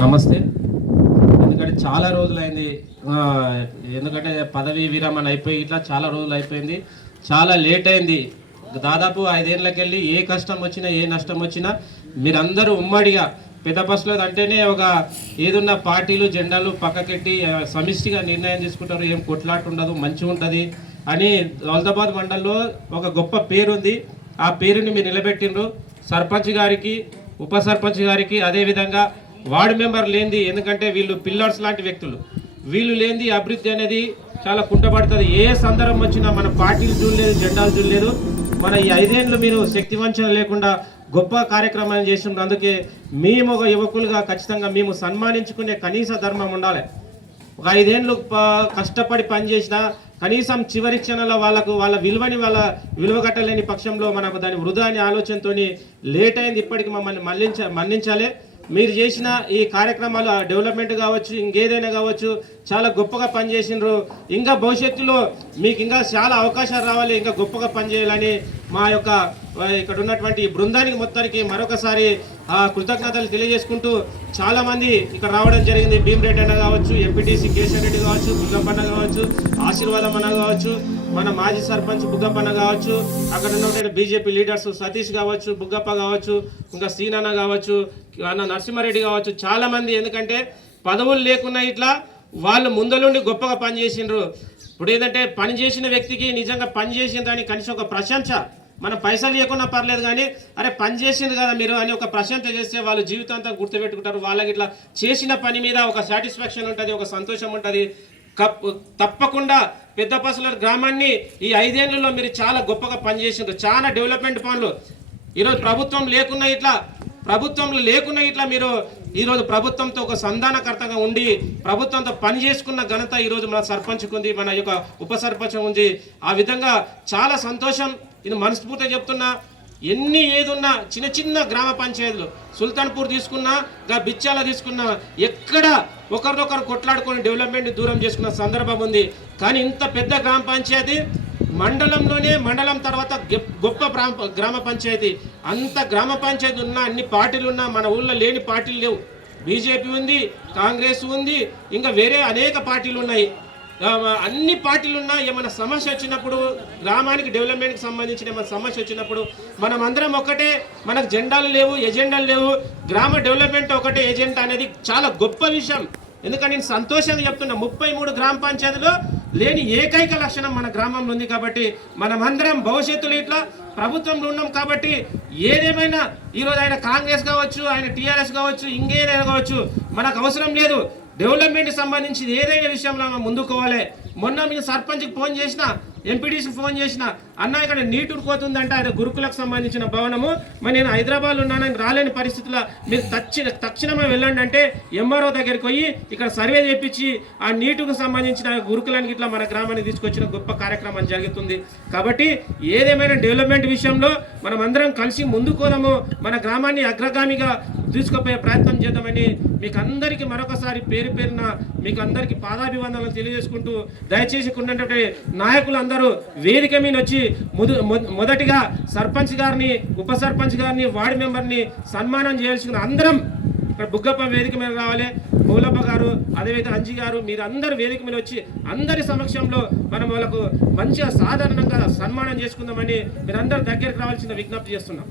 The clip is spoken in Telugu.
నమస్తే. ఎందుకంటే చాలా రోజులైంది ఎందుకంటే పదవీ విరమణ అయిపోయి ఇట్లా చాలా రోజులు అయిపోయింది. చాలా లేట్ అయింది. దాదాపు ఐదేళ్ళకెళ్ళి ఏ కష్టం వచ్చినా ఏ నష్టం వచ్చినా మీరందరూ ఉమ్మడిగా పెద్ద బస్సులో అంటేనే ఒక ఏదున్న పార్టీలు జెండాలు పక్కకెట్టి సమిష్టిగా నిర్ణయం తీసుకుంటారు. ఏం కొట్లాట ఉండదు మంచిగా ఉంటుంది అని దౌలతాబాద్ మండలంలో ఒక గొప్ప పేరు ఉంది ఆ పేరుని మీరు నిలబెట్టిండ్రు. సర్పంచ్ గారికి ఉప సర్పంచ్ గారికి అదేవిధంగా వార్డు మెంబర్ లేనిది ఎందుకంటే వీళ్ళు పిల్లర్స్ లాంటి వ్యక్తులు. వీళ్ళు లేనిది అభివృద్ధి అనేది చాలా కుంటపడుతుంది. ఏ సందర్భం వచ్చినా మన పార్టీలు చూడలేదు జెండాలు చూడలేదు. మన ఈ ఐదేళ్ళు మీరు శక్తి వంచన లేకుండా గొప్ప కార్యక్రమాన్ని చేసినారు అందుకే మేము ఒక యువకులుగా ఖచ్చితంగా మేము సన్మానించుకునే కనీస ధర్మం ఉండాలి. ఒక ఐదేళ్ళు ప- కష్టపడి పనిచేసిన కనీసం చివరి క్షణంలో వాళ్ళకు వాళ్ళ విలువని వాళ్ళ విలువ కట్టలేని పక్షంలో మనకు దాని వృధా అనే ఆలోచనతో లేట్ అయింది ఇప్పటికి మమ్మల్ని మళ్ళించ మన్నించాలి. మీరు చేసిన ఈ కార్యక్రమాలు డెవలప్మెంట్ కావచ్చు ఇంకేదైనా కావచ్చు చాలా గొప్పగా పనిచేసినారు ఇంకా భవిష్యత్తులో మీకు ఇంకా చాలా అవకాశాలు రావాలి ఇంకా గొప్పగా పనిచేయాలని మా యొక్క ఇక్కడ ఉన్నటువంటి బృందానికి మొత్తానికి మరొకసారి ఆ, కృతజ్ఞతలు తెలియజేసుకుంటూ చాలా మంది ఇక్కడ రావడం జరిగింది. భీమరెడ్డి అన్న కావచ్చు ఎంపీటీసీ కేశవ్ రెడ్డి కావచ్చు బుగ్గంపన్న కావచ్చు ఆశీర్వాదం అన్న కావచ్చు మన మాజీ సర్పంచ్ బుగ్గప్పన్న కావచ్చు అక్కడ ఉన్నటువంటి బీజేపీ లీడర్స్ సతీష్ కావచ్చు బుగ్గప్ప కావచ్చు ఇంకా సీనన్న కావచ్చు అన్న నరసింహారెడ్డి కావచ్చు చాలా మంది ఎందుకంటే పదవులు లేకున్నా ఇట్లా వాళ్ళు ముందలుండి గొప్పగా పనిచేసిండ్రు. ఇప్పుడు ఏంటంటే పని చేసిన వ్యక్తికి నిజంగా పని చేసిన దానికి కనీసం ఒక ప్రశంస. మన పైసలు లేకున్నా పర్లేదు కానీ అరే పని చేసింది కదా మీరు అని ఒక ప్రశంస చేస్తే వాళ్ళు జీవితాంతం గుర్తుపెట్టుకుంటారు. వాళ్ళకి ఇట్లా చేసిన పని మీద ఒక సాటిస్ఫాక్షన్ ఉంటుంది ఒక సంతోషం ఉంటుంది. తప్పకుండా పెద్దపసల గ్రామాన్ని ఈ ఐదేళ్ళలో మీరు చాలా గొప్పగా పనిచేసిండ్రు. చాలా డెవలప్మెంట్ పనులు. ఈరోజు ప్రభుత్వం లేకున్నా ఇట్లా ప్రభుత్వంలో లేకుండా ఇట్లా మీరు ఈరోజు ప్రభుత్వంతో ఒక సంధానకర్తగా ఉండి ప్రభుత్వంతో పని చేసుకున్న ఘనత ఈరోజు మన సర్పంచ్కి ఉంది మన యొక్క ఉప సర్పంచ్ ఉంది. ఆ విధంగా చాలా సంతోషం. ఇది మనస్ఫూర్తిగా చెప్తున్నా ఎన్ని ఏదున్నా చిన్న చిన్న గ్రామ పంచాయతీలు సుల్తాన్పూర్ తీసుకున్నా గా బిచ్చాల తీసుకున్నా ఎక్కడ ఒకరినొకరు కొట్లాడుకొని డెవలప్మెంట్ దూరం చేసుకున్న సందర్భం ఉంది. కానీ ఇంత పెద్ద గ్రామ పంచాయతీ మండలంలోనే మండలం తర్వాత గె- గొప్ప గ్రామ గ్రామ పంచాయతీ. అంత గ్రామ పంచాయతీ ఉన్నా అన్ని పార్టీలు ఉన్నా మన ఊళ్ళో లేని పార్టీలు లేవు. బీజేపీ ఉంది కాంగ్రెస్ ఉంది ఇంకా వేరే అనేక పార్టీలు ఉన్నాయి. అన్ని పార్టీలు ఉన్నా ఏమైనా సమస్య వచ్చినప్పుడు గ్రామానికి డెవలప్మెంట్కి సంబంధించిన ఏమైనా సమస్య వచ్చినప్పుడు మనం అందరం ఒకటే మనకు జెండాలు లేవు ఎజెండాలు లేవు. గ్రామ డెవలప్మెంట్ ఒకటే ఎజెండా అనేది చాలా గొప్ప విషయం. ఎందుకంటే నేను సంతోషంగా చెప్తున్నా ముప్పై మూడు గ్రామ పంచాయతీలో లేని ఏకైక లక్షణం మన గ్రామంలో ఉంది కాబట్టి మనమందరం భవిష్యత్తులో ఇట్లా ప్రభుత్వంలో ఉన్నాం కాబట్టి ఏదేమైనా ఈరోజు ఆయన కాంగ్రెస్ కావచ్చు ఆయన టీఆర్ఎస్ కావచ్చు ఇంకేదైనా కావచ్చు మనకు అవసరం లేదు. డెవలప్మెంట్ సంబంధించి ఏదైనా విషయంలో మనం ముందుకోవాలి మొన్న మీరు సర్పంచ్కి ఫోన్ చేసిన ఎంపీడీసీకి ఫోన్ చేసిన అన్న ఇక్కడ నీటు ఉడిపోతుందంటే అది గురుకులకు సంబంధించిన భవనము. మరి నేను హైదరాబాద్లో ఉన్నానని రాలేని పరిస్థితుల్లో మీరు తక్షణ తక్షణమే వెళ్ళండి అంటే ఎంఆర్ఓ దగ్గరికి పోయి ఇక్కడ సర్వే చేపించి ఆ నీటుకు సంబంధించిన గురుకులానికి ఇట్లా మన గ్రామానికి తీసుకొచ్చిన గొప్ప కార్యక్రమం జరుగుతుంది. కాబట్టి ఏదేమైనా డెవలప్మెంట్ విషయంలో మనం అందరం కలిసి ముందుకోదాము మన గ్రామాన్ని అగ్రగామిగా తీసుకుపోయే ప్రయత్నం చేద్దామని మీకు అందరికీ మరొకసారి పేరు పేరున మీకు అందరికీ పాదాభివందనలు తెలియజేసుకుంటూ దయచేసి ఉన్నటువంటి నాయకులు అందరూ వేదిక మీద వచ్చి ముదు మొ- మొదటిగా సర్పంచ్ గారిని ఉప సర్పంచ్ గారిని వార్డు మెంబర్ని సన్మానం చేయాల్సిన అందరం ఇక్కడ బుగ్గప్ప వేదిక మీద రావాలి. మూలప్ప గారు అదేవిధంగా అంజి గారు మీరు అందరు వేదిక మీద వచ్చి అందరి సమక్షంలో మనం వాళ్ళకు మంచిగా సాధారణంగా సన్మానం చేసుకుందామని మీరందరూ దగ్గరికి రావాల్సిన విజ్ఞప్తి చేస్తున్నాం.